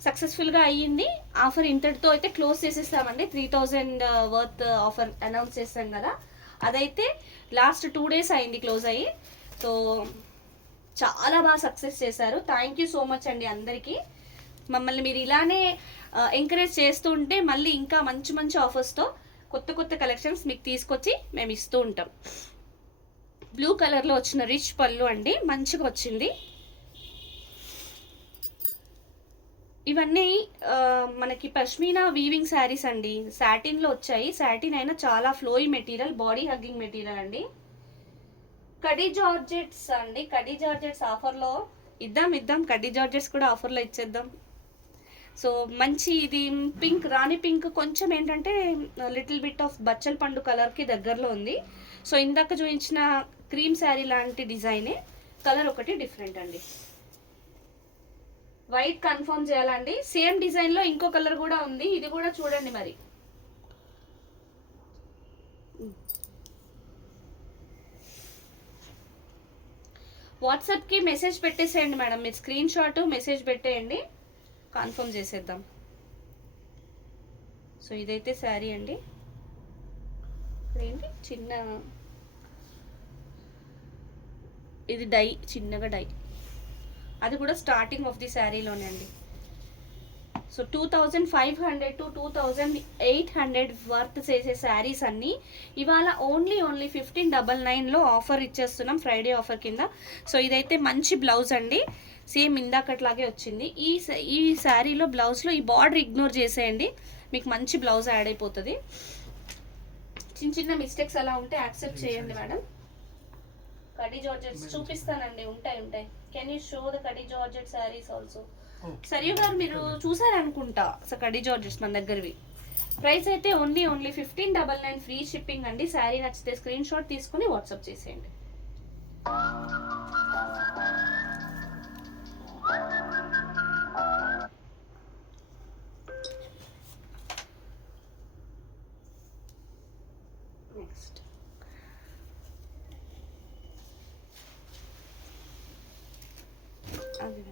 సక్సెస్ఫుల్గా అయ్యింది. ఆఫర్ ఇంతటితో అయితే క్లోజ్ చేసేస్తామండి. 3000 వర్త్ ఆఫర్ అనౌన్స్ చేస్తాం కదా, అదైతే లాస్ట్ 2 days అయింది క్లోజ్ అయ్యి. సో చాలా బాగా సక్సెస్ చేశారు. థ్యాంక్ యూ సో మచ్ అండి అందరికీ. మమ్మల్ని మీరు ఇలానే ఎంకరేజ్ చేస్తూ ఉంటే మళ్ళీ ఇంకా మంచి మంచి ఆఫర్స్తో కొత్త కొత్త కలెక్షన్స్ మీకు తీసుకొచ్చి మేము ఇస్తూ ఉంటాం. బ్లూ కలర్లో వచ్చిన రిచ్ పళ్ళు అండి, మంచిగా వచ్చింది. ఇవన్నీ మనకి పష్మీనా వీవింగ్ శారీస్ అండి, సాటిన్లో వచ్చాయి. సాటిన్ అయినా చాలా ఫ్లోయి మెటీరియల్, బాడీ హగ్గింగ్ మెటీరియల్ అండి. కడీ జార్జెట్స్ అండి, కడీ జార్జెట్స్ ఆఫర్లో ఇద్దాం. కడీ జార్జెట్స్ కూడా ఆఫర్లో ఇచ్చేద్దాం. సో మంచి ఇది పింక్, రాణి పింక్, కొంచెం ఏంటంటే లిటిల్ బిట్ ఆఫ్ బచ్చల్ పండు కలర్కి దగ్గరలో ఉంది. సో ఇందాక చూపించిన క్రీమ్ శారీ లాంటి డిజైనే, కలర్ ఒకటి డిఫరెంట్ అండి. వైట్ కన్ఫర్మ్ చేయాలండి. సేమ్ డిజైన్లో ఇంకో కలర్ కూడా ఉంది, ఇది కూడా చూడండి మరి. వాట్సాప్కి మెసేజ్ పెట్టేసేయండి మేడం, మీరు స్క్రీన్ షాట్ మెసేజ్ పెట్టేయండి, కన్ఫర్మ్ చేసేద్దాం. సో ఇదైతే శారీ అండి. ఏంటి చిన్న ఇది డై, చిన్నగా డై, అది కూడా స్టార్టింగ్ ఆఫ్ ది శారీలోనే అండి. సో 2500 to 2800 వర్త్ చేసే శారీస్ అన్నీ ఇవాళ ఓన్లీ 1599లో ఆఫర్ ఇచ్చేస్తున్నాం, ఫ్రైడే ఆఫర్ కింద. సో ఇదైతే మంచి బ్లౌజ్ అండి, సేమ్ ఇందాకట్లాగే వచ్చింది. ఈ శారీలో బ్లౌజ్లో ఈ బార్డర్ ఇగ్నోర్ చేసేయండి, మీకు మంచి బ్లౌజ్ యాడ్ అయిపోతుంది. చిన్న చిన్న మిస్టేక్స్ అలా ఉంటే యాక్సెప్ట్ చేయండి మేడం. కడి జార్జెట్స్ చూపిస్తానండి, ఉంటాయి. Can you show the kadhi georgette saris also? Sarayu గారు మీరు చూసారనుకుంటా సో కడి జార్జెట్స్ మన దగ్గరవి. ప్రైస్ అయితే ఓన్లీ 1599 ఫ్రీ షిప్పింగ్ అండి. శారీ నచ్చితే స్క్రీన్ షాట్ తీసుకుని వాట్సాప్ చేసేయండి. నెక్స్ట్ అది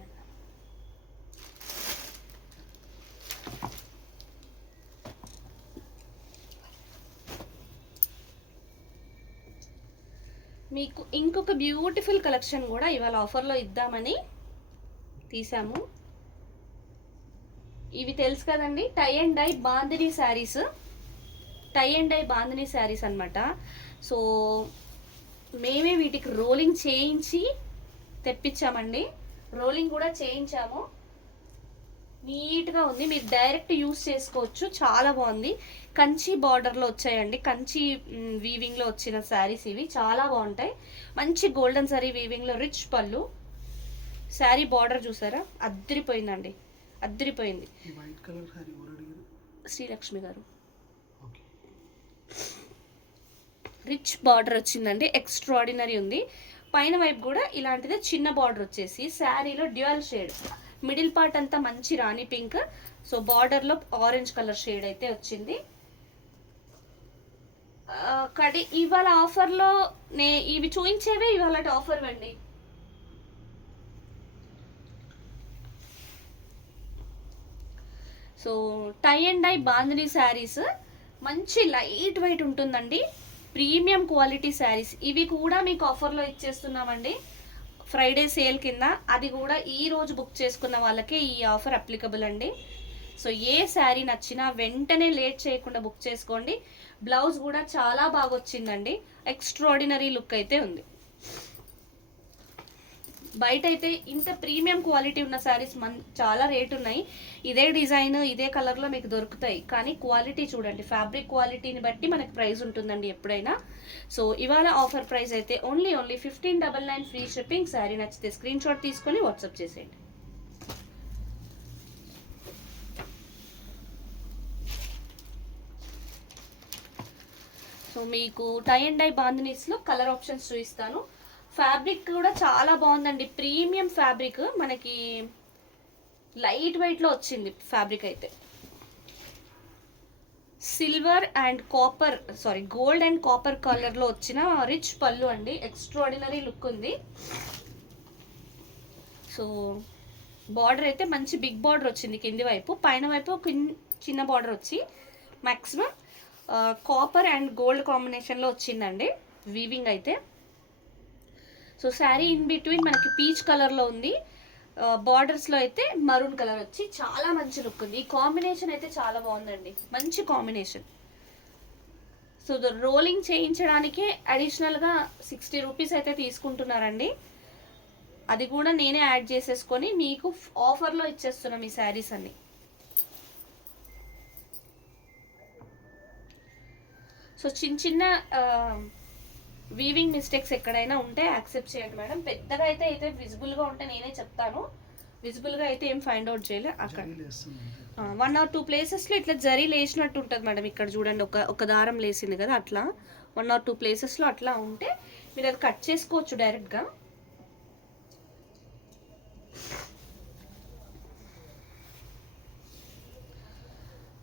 మీకు ఇంకొక బ్యూటిఫుల్ కలెక్షన్ కూడా ఇవాళ ఆఫర్లో ఇద్దామని తీసాము. ఇవి తెలుసు కదండి, tie and dye bandhani saris, tie and dye bandhani saris అనమాట. సో మేమే వీటికి రోలింగ్ చేయించి తెప్పించామండి. రోలింగ్ కూడా చేయించాము. నీట్గా ఉంది, మీరు డైరెక్ట్ యూస్ చేసుకోవచ్చు. చాలా బాగుంది. కంచి బార్డర్లో వచ్చాయండి, కంచి వీవింగ్లో వచ్చిన శారీస్ ఇవి. చాలా బాగుంటాయి. మంచి గోల్డెన్ సారీ వీవింగ్లో రిచ్ పళ్ళు. శారీ బార్డర్ చూసారా, అద్దరిపోయిందండి, అద్దరిపోయింది. శ్రీలక్ష్మి గారు రిచ్ బార్డర్ వచ్చిందండి, ఎక్స్ట్రాడినరీ ఉంది. పైన వైపు కూడా ఇలాంటిదే చిన్న బార్డర్ వచ్చేసి శారీలో డ్యూయల్ షేడ్. మిడిల్ పార్ట్ అంతా మంచి రాణి పింక్, సో బార్డర్లో ఆరెంజ్ కలర్ షేడ్ అయితే వచ్చింది. కడి ఇవాళ ఆఫర్లో ఇవి చూపించేవే ఇవాళ ఆఫర్ అండి. So tie and dye bandhani saris మంచి లైట్ వెయిట్ ఉంటుందండి, ప్రీమియం క్వాలిటీ శారీస్. ఇవి కూడా మీకు ఆఫర్లో ఇచ్చేస్తున్నామండి ఫ్రైడే సేల్ కింద. అది కూడా ఈ రోజు బుక్ చేసుకున్న వాళ్ళకే ఈ ఆఫర్ అప్లికబుల్ అండి. సో ఏ శారీ నచ్చినా వెంటనే లేట్ చేయకుండా బుక్ చేసుకోండి. బ్లౌజ్ కూడా చాలా బాగా వచ్చిందండి, ఎక్స్ట్రాడినరీ లుక్ అయితే ఉంది. బయట అయితే ఇంత ప్రీమియం క్వాలిటీ ఉన్న శారీస్ చాలా రేట్ ఉన్నాయి. ఇదే డిజైన్ ఇదే కలర్లో మీకు దొరుకుతాయి, కానీ క్వాలిటీ చూడండి, ఫ్యాబ్రిక్ క్వాలిటీని బట్టి మనకి ప్రైస్ ఉంటుందండి ఎప్పుడైనా. సో ఇవాళ ఆఫర్ ప్రైస్ అయితే ఓన్లీ 1599 ఫ్రీ షిప్పింగ్. శారీ నచ్చితే స్క్రీన్ షాట్ తీసుకొని వాట్సాప్ చేసేయండి. సో మీకు టై అండ్ డై బాందినీస్లో కలర్ ఆప్షన్స్ చూపిస్తాను. ఫ్యాబ్రిక్ కూడా చాలా బాగుందండి, ప్రీమియం ఫ్యాబ్రిక్, మనకి లైట్ వెయిట్లో వచ్చింది ఫ్యాబ్రిక్ అయితే. Silver and copper gold and copper కలర్లో వచ్చిన రిచ్ పళ్ళు అండి, ఎక్స్ట్రాడినరీ లుక్ ఉంది. సో బార్డర్ అయితే మంచి బిగ్ బార్డర్ వచ్చింది కింది వైపు, పైన వైపు చిన్న బార్డర్ వచ్చి మ్యాక్సిమం కాపర్ అండ్ గోల్డ్ కాంబినేషన్లో వచ్చిందండి వీవింగ్ అయితే. సో శారీ ఇన్ బిట్వీన్ మనకి పీచ్ కలర్లో ఉంది, బార్డర్స్లో అయితే మరూన్ కలర్ వచ్చి చాలా మంచి లుక్ ఉంది. ఈ కాంబినేషన్ అయితే చాలా బాగుందండి, మంచి కాంబినేషన్. సో రోలింగ్ చేయించడానికి అడిషనల్గా 60 రూపీస్ అయితే తీసుకుంటున్నారండి. అది కూడా నేనే యాడ్ చేసేసుకొని మీకు ఆఫర్లో ఇచ్చేస్తున్నాం ఈ శారీస్ అన్ని. సో చిన్న చిన్న వీవింగ్ మిస్టేక్స్ ఎక్కడైనా ఉంటే యాక్సెప్ట్ చేయండి మేడం. పెద్దగా అయితే విజిబుల్గా ఉంటే నేనే చెప్తాను, విజిబుల్గా అయితే ఏం ఫైండ్ అవుట్ చేయలేదు. అక్కడ 1 or 2 ప్లేసెస్లో ఇట్లా జరీ లేసినట్టు ఉంటుంది మేడం. ఇక్కడ చూడండి, ఒక దారం లేసింది కదా, అట్లా 1 or 2 ప్లేసెస్లో అట్లా ఉంటే మీరు అది కట్ చేసుకోవచ్చు డైరెక్ట్గా.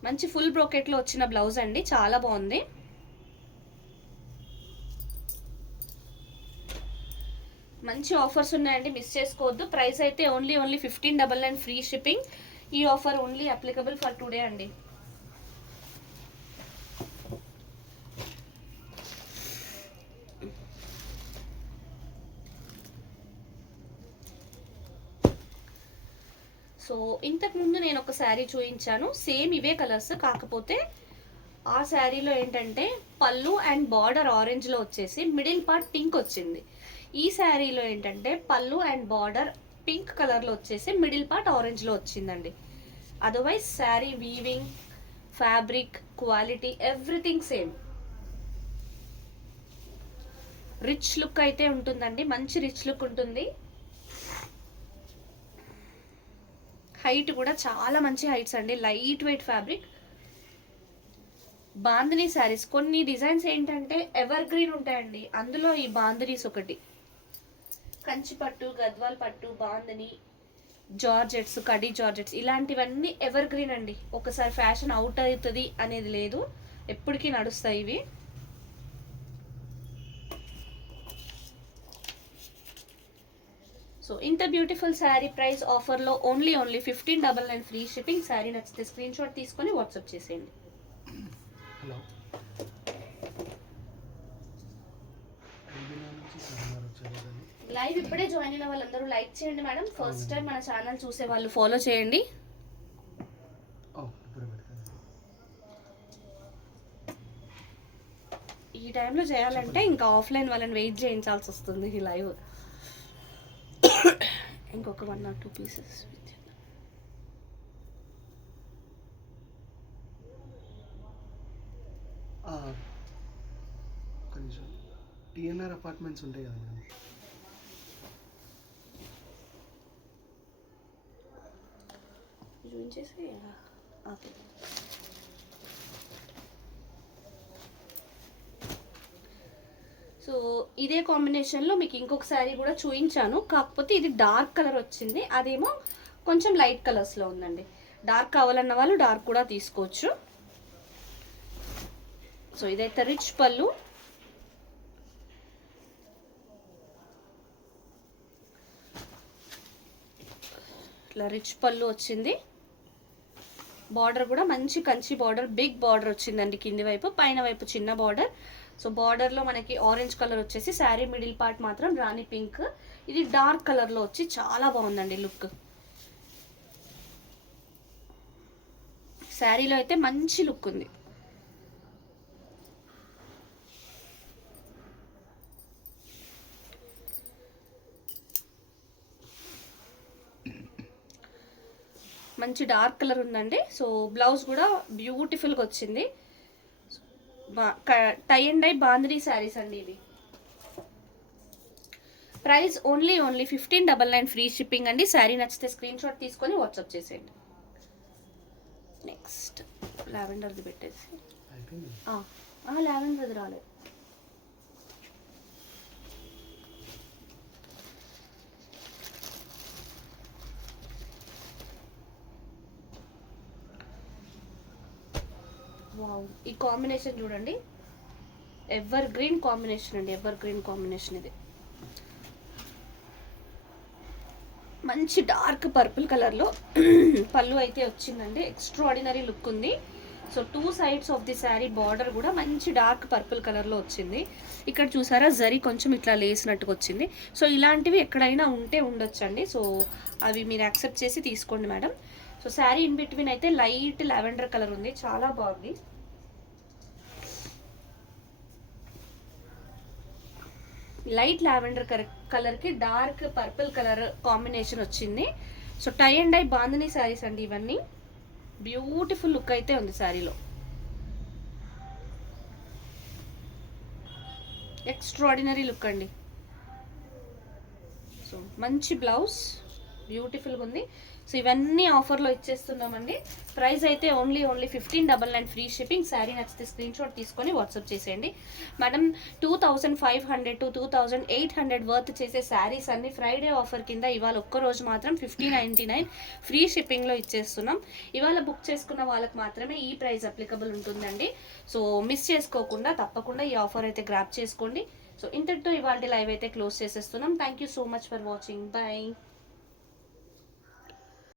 మంచి ఫుల్ బ్రోకెట్లో వచ్చిన బ్లౌజ్ అండి, చాలా బాగుంది. మంచి ఆఫర్స్ ఉన్నాయండి, మిస్ చేసుకోవద్దు. ప్రైస్ అయితే ఓన్లీ 1599 ఫ్రీ షిప్పింగ్. ఈ offer only applicable for today అండి. సో ఇంతకుముందు నేను ఒక శారీ చూపించాను, సేమ్ ఇవే కలర్స్, కాకపోతే ఆ శారీలో ఏంటంటే పళ్ళు అండ్ బార్డర్ ఆరెంజ్లో వచ్చేసి మిడిల్ పార్ట్ పింక్ వచ్చింది. ఈ శారీలో ఏంటంటే పళ్ళు అండ్ బార్డర్ పింక్ కలర్లో వచ్చేసి మిడిల్ పార్ట్ ఆరెంజ్లో వచ్చిందండి. Otherwise sari weaving, fabric, quality, everything same. Rich look అయితే ఉంటుందండి, మంచి రిచ్ లుక్ ఉంటుంది. హైట్ కూడా చాలా మంచి హైట్స్ అండి, light weight fabric. Bandhani saris కొన్ని డిజైన్స్ ఏంటంటే ఎవర్ గ్రీన్ ఉంటాయండి, అందులో ఈ బాందినీస్ ఒకటి. కంచి పట్టు, గద్వాల్ పట్టు, బాందిని, జార్జెట్స్, కడీ జార్జెట్స్ ఇలాంటివన్నీ ఎవర్ గ్రీన్ అండి. ఒకసారి ఫ్యాషన్ అవుట్ అవుతుంది అనేది లేదు, ఎప్పటికీ నడుస్తాయి ఇవి. సో ఇంత బ్యూటిఫుల్ శారీ ప్రైస్ ఆఫర్లో ఓన్లీ 1599 ఫ్రీ షిప్పింగ్. శారీ నచ్చితే స్క్రీన్ షాట్ తీసుకొని వాట్సాప్ చేసేయండి. హలో, లైవ్ ఇప్పుడే జాయిన్ అయిన వాళ్ళందరూ లైక్ చేయండి మేడం. ఫస్ట్ టైం మన ఛానల్ చూసే వాళ్ళు ఫాలో చేయండి. ఈ టైంలో చేయాలంటే ఇంకా ఆఫ్లైన్ వాళ్ళని వెయిట్ చేయించాల్సి వస్తుంది ఈ లైవ్. ఇంకొక 1 or 2 పీసెస్. కొంచెం టిఎన్ఆర్ అపార్ట్మెంట్స్ ఉంటాయి కదా మేడం, చూపించేసి ఓకే. సో ఇదే కాంబినేషన్లో మీకు ఇంకొక శారీ కూడా చూపించాను, కాకపోతే ఇది డార్క్ కలర్ వచ్చింది, అదేమో కొంచెం లైట్ కలర్స్లో ఉందండి. డార్క్ కావాలన్న వాళ్ళు డార్క్ కూడా తీసుకోవచ్చు. సో ఇదైతే రిచ్ పళ్ళు, ఇట్లా రిచ్ పళ్ళు వచ్చింది. బార్డర్ కూడా మంచి కంచి బార్డర్, బిగ్ బార్డర్ వచ్చిందండి కింది వైపు, పైన వైపు చిన్న బార్డర్. సో బార్డర్లో మనకి ఆరెంజ్ కలర్ వచ్చేసి, శారీ మిడిల్ పార్ట్ మాత్రం రాణి పింక్. ఇది డార్క్ కలర్లో వచ్చి చాలా బాగుందండి లుక్. శారీలో అయితే మంచి లుక్ ఉంది. మంచి డార్క్ కలర్ ఉందండి. సో బ్లౌజ్ కూడా బ్యూటిఫుల్గా వచ్చింది. Tie and dye bandhani saris అండి ఇవి. ప్రైస్ ఓన్లీ 1599 ఫ్రీ షిప్పింగ్ అండి. శారీ నచ్చితే స్క్రీన్ షాట్ తీసుకొని వాట్సాప్ చేసేయండి. నెక్స్ట్ లావెండర్ది పెట్టేసి, లావెండర్ది రాలేదు. వావ్, ఈ కాంబినేషన్ చూడండి, ఎవర్ గ్రీన్ కాంబినేషన్ అండి, ఎవర్ గ్రీన్ కాంబినేషన్. ఇది మంచి డార్క్ పర్పుల్ కలర్లో పళ్ళు అయితే వచ్చిందండి, ఎక్స్ట్రాడినరీ లుక్ ఉంది. So 2 sides of the sari border కూడా మంచి డార్క్ పర్పుల్ కలర్లో వచ్చింది. ఇక్కడ చూసారా జరీ కొంచెం ఇట్లా లేసినట్టుగా వచ్చింది. సో ఇలాంటివి ఎక్కడైనా ఉంటే ఉండొచ్చండి, సో అవి మీరు యాక్సెప్ట్ చేసి తీసుకోండి madam. So sari in between అయితే లైట్ లావెండర్ కలర్ ఉంది, చాలా బాగుంది. లైట్ లావెండర్ కలర్కి డార్క్ పర్పుల్ కలర్ కాంబినేషన్ వచ్చింది. So tie and dye bandhani saris అండి ఇవన్నీ. బ్యూటిఫుల్ లుక్ అయితే ఉంది శారీలో, ఎక్స్ట్రాడినరీ లుక్ అండి. సో మంచి బ్లౌజ్, బ్యూటిఫుల్గా ఉంది. సో ఇవన్నీ ఆఫర్లో ఇచ్చేస్తున్నామండి. ప్రైస్ అయితే ఓన్లీ 1599 ఫ్రీ షిప్పింగ్. శారీ నచ్చితే స్క్రీన్ షాట్ తీసుకొని వాట్సాప్ చేసేయండి మేడం. 2500 to 2800 వర్త్ చేసే శారీస్ అన్ని ఫ్రైడే ఆఫర్ కింద ఇవాళ ఒక్కరోజు మాత్రం 1599 ఫ్రీ షిప్పింగ్లో ఇచ్చేస్తున్నాం. ఇవాళ బుక్ చేసుకున్న వాళ్ళకి మాత్రమే ఈ ప్రైస్ అప్లికబుల్ ఉంటుందండి. సో మిస్ చేసుకోకుండా తప్పకుండా ఈ ఆఫర్ అయితే గ్రాప్ చేసుకోండి. సో ఇంతటితో ఇవాళ లైవ్ అయితే క్లోజ్ చేసేస్తున్నాం. Thank you so much for watching. By.